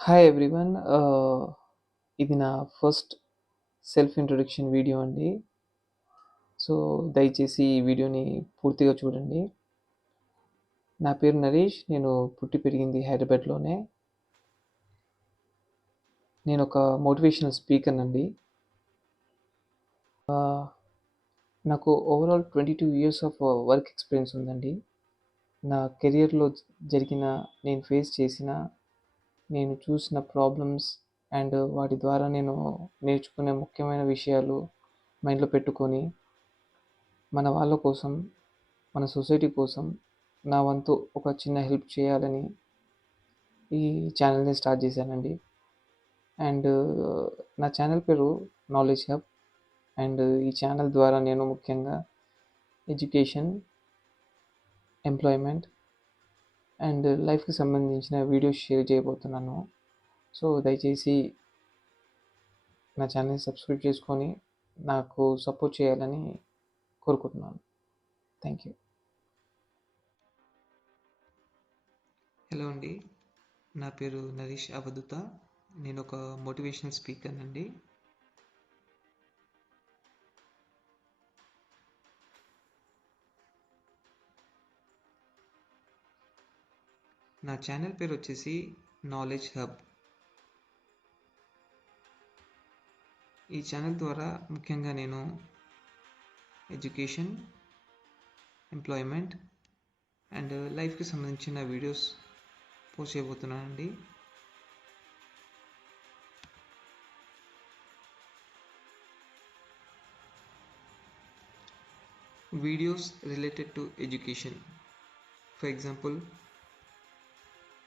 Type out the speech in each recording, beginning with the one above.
Hi everyone. ఇది నా first self introduction video అండి. సో, దయచేసి ఈ వీడియోని పూర్తిగా చూడండి. నా పేరు నరేష్. నేను పుట్టి పెరిగింది హైదరాబాద్‌లోనే. నేనొక మోటివేషనల్ స్పీకర్‌నండి. నాకు ఓవరాల్ 22 ఇయర్స్ ఆఫ్ వర్క్ ఎక్స్‌పీరియన్స్ ఉందండి. నా కెరియర్‌లో జరిగిన, నేను ఫేస్ చేసిన, నేను చూసిన ప్రాబ్లమ్స్ అండ్ వాటి ద్వారా నేను నేర్చుకునే ముఖ్యమైన విషయాలు మైండ్‌లో పెట్టుకొని మన వాళ్ళ కోసం, మన సొసైటీ కోసం నా వంతు ఒక చిన్న హెల్ప్ చేయాలని ఈ ఛానల్‌ని స్టార్ట్ చేశానండి. అండ్ నా ఛానల్ పేరు నాలెడ్జ్ హబ్. అండ్ ఈ ఛానల్ ద్వారా నేను ముఖ్యంగా ఎడ్యుకేషన్, ఎంప్లాయ్మెంట్ అండ్ లైఫ్‌కి సంబంధించిన వీడియోస్ షేర్ చేయబోతున్నాను. సో, దయచేసి నా ఛానల్‌ని సబ్స్క్రైబ్ చేసుకొని నాకు సపోర్ట్ చేయాలని కోరుకుంటున్నాను. Thank you. హలో అండి. నా పేరు నరేష్ అవధూత. నేను ఒక మోటివేషనల్ స్పీకర్ అండి. నా ఛానల్ పేరు వచ్చేసి నాలెడ్జ్ హబ్. ఈ ఛానల్ ద్వారా ముఖ్యంగా నేను ఎడ్యుకేషన్, ఎంప్లాయ్మెంట్ అండ్ లైఫ్కి సంబంధించిన వీడియోస్ పోస్ట్ చేయబోతున్నానండి. Videos related to education. For example,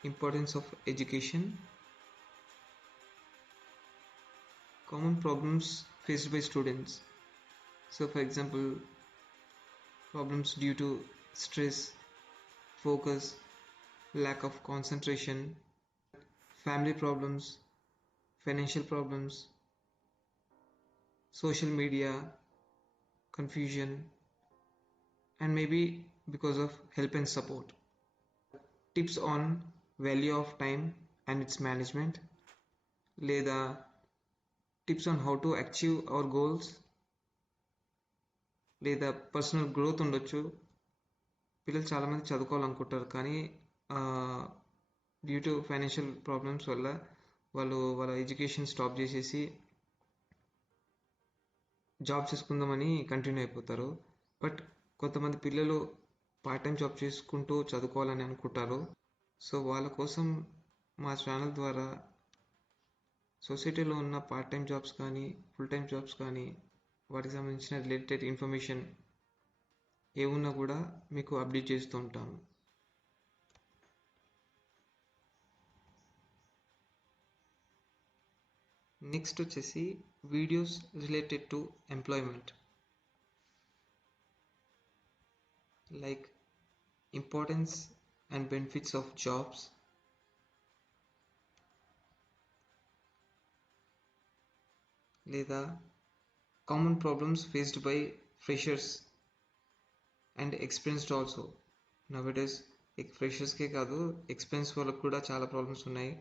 importance of education, common problems faced by students. So for example, problems due to stress, focus, lack of concentration, family problems, financial problems, social media, confusion, and maybe because of help and support. Tips on value of time and its management, లేదా tips on how to achieve hour goals, లేదా personal growth ఉండొచ్చు. పిల్లలు చాలామంది చదువుకోవాలనుకుంటారు, కానీ due to financial problems వల్ల వాళ్ళ education stop చేసేసి జాబ్ చేసుకుందామని కంటిన్యూ అయిపోతారు. బట్ కొంతమంది పిల్లలు పార్ట్ టైం జాబ్ చేసుకుంటూ చదువుకోవాలని అనుకుంటారు. సో వాళ్ళ కోసం మా ఛానల్ ద్వారా సొసైటీలో ఉన్న పార్ట్ టైం జాబ్స్ కానీ, ఫుల్ టైం జాబ్స్ కానీ, వాటికి సంబంధించిన రిలేటెడ్ ఇన్ఫర్మేషన్ ఏమున్నా కూడా మీకు అప్డేట్ చేస్తూ ఉంటాము. నెక్స్ట్ వచ్చేసి videos related to employment, like importance and benefits of jobs, లేదా common problems faced by freshers and experienced also. Nowadays ఫ్రెషర్స్కే కాదు, ఎక్స్పీరియన్స్ వాళ్ళకు కూడా చాలా ప్రాబ్లమ్స్ ఉన్నాయి.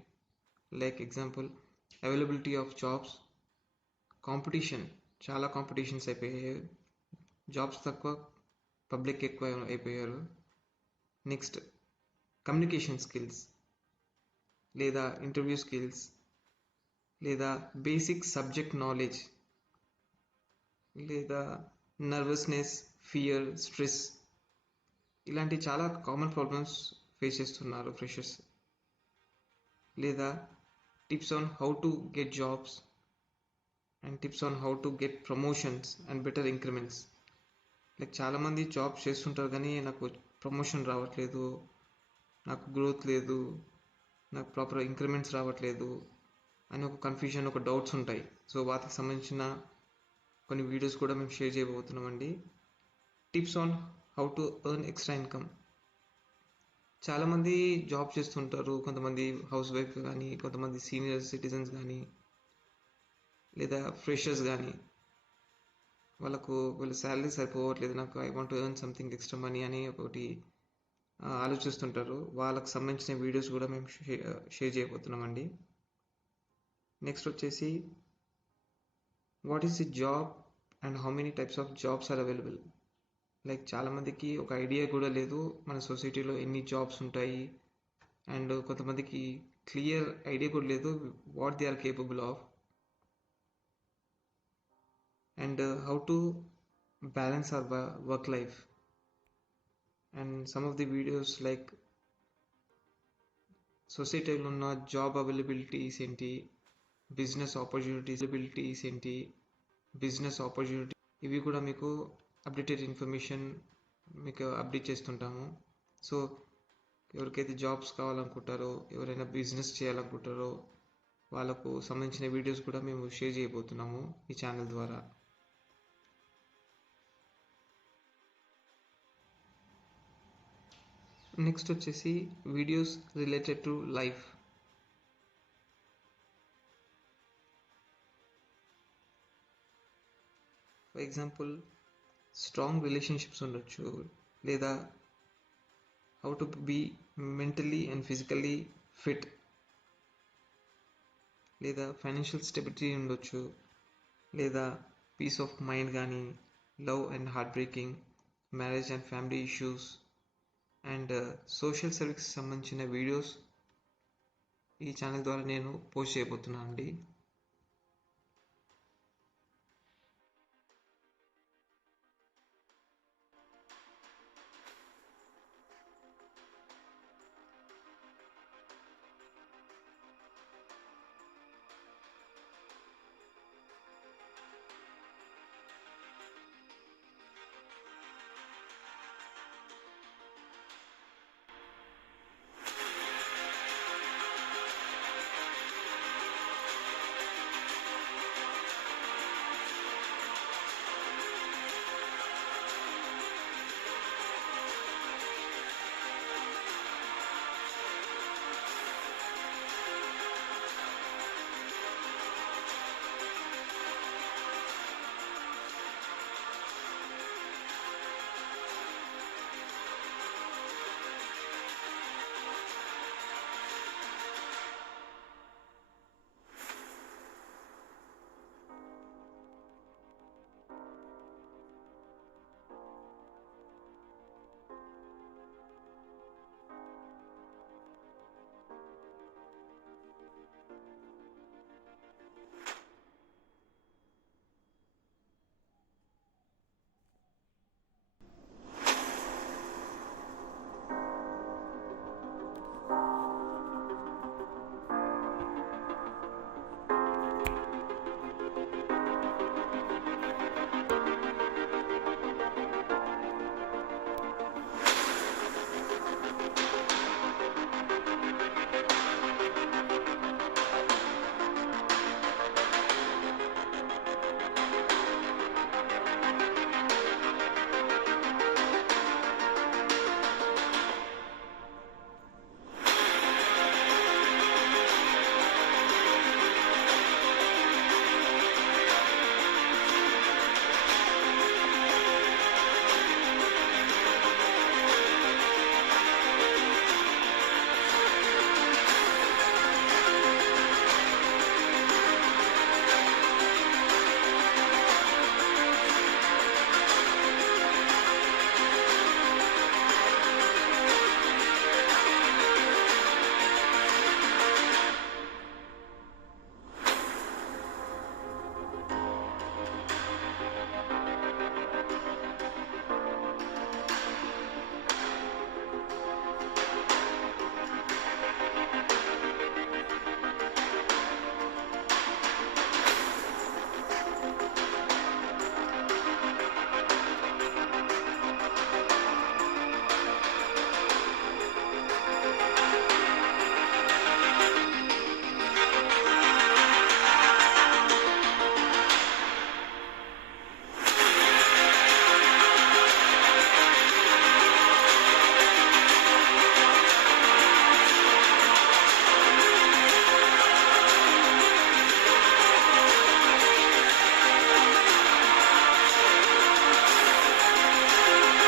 Like example, availability of jobs, competition, చాలా కాంపిటీషన్స్ అయిపోయాయి, జాబ్స్ తక్కువ, పబ్లిక్ ఎక్కువ అయిపోయారు. నెక్స్ట్, కమ్యూనికేషన్ స్కిల్స్, లేదా ఇంటర్వ్యూ స్కిల్స్, లేదా బేసిక్ సబ్జెక్ట్ నాలెడ్జ్, లేదా నర్వస్నెస్, ఫియర్, స్ట్రెస్, ఇలాంటి చాలా కామన్ ప్రాబ్లమ్స్ ఫేస్ చేస్తున్నారు ఫ్రెషర్స్. లేదా tips on how to get jobs and tips on how to get promotions and better increments. Like చాలామంది జాబ్స్ చేస్తుంటారు కానీ నాకు ప్రమోషన్ రావట్లేదు, నాకు గ్రోత్ లేదు, నాకు ప్రాపర్ ఇంక్రిమెంట్స్ రావట్లేదు అని ఒక కన్ఫ్యూజన్, ఒక డౌట్స్ ఉంటాయి. సో వాటికి సంబంధించిన కొన్ని వీడియోస్ కూడా మేము షేర్ చేయబోతున్నామండి. Tips on how to earn extra income. చాలామంది జాబ్ చేస్తుంటారు, కొంతమంది హౌస్ వైఫ్ కానీ, కొంతమంది సీనియర్ సిటిజన్స్ కానీ, లేదా ఫ్రెషర్స్ కానీ, వాళ్ళ శాలరీ సరిపోవట్లేదు, నాకు I want to earn something extra money అని ఒకటి ఆలోచిస్తుంటారు. వాళ్ళకు సంబంధించిన వీడియోస్ కూడా మేము షేర్ చేయబోతున్నామండి. నెక్స్ట్ వచ్చేసి what is the job and how many types of jobs are available. Like చాలామందికి ఒక ఐడియా కూడా లేదు మన సొసైటీలో ఎన్ని జాబ్స్ ఉంటాయి, అండ్ కొంతమందికి క్లియర్ ఐడియా కూడా లేదు what they are capable of, and how to balance our work life. And some of the videos like సొసైటీలో ఉన్న జాబ్ అవైలబిలిటీస్ ఏంటి, బిజినెస్ ఆపర్చునిటీ ఇవి కూడా మీకు అప్డేటెడ్ ఇన్ఫర్మేషన్ మీకు అప్డేట్ చేస్తుంటాము. సో ఎవరికైతే జాబ్స్ కావాలనుకుంటారో, ఎవరైనా బిజినెస్ చేయాలనుకుంటారో వాళ్ళకు సంబంధించిన వీడియోస్ కూడా మేము షేర్ చేయబోతున్నాము ఈ ఛానల్ ద్వారా. నెక్స్ట్ వచ్చేసి videos related to life. For example strong relationships ఉండొచ్చు, లేదా how to be mentally and physically fit, లేదా ఫైనాన్షియల్ స్టెబిలిటీ ఉండొచ్చు, లేదా పీస్ ఆఫ్ మైండ్ కానీ, love and heart breaking, marriage and family issues, and social సర్వీస్కి సంబంధించిన వీడియోస్ ఈ ఛానల్ ద్వారా నేను పోస్ట్ చేయబోతున్నాను అండి.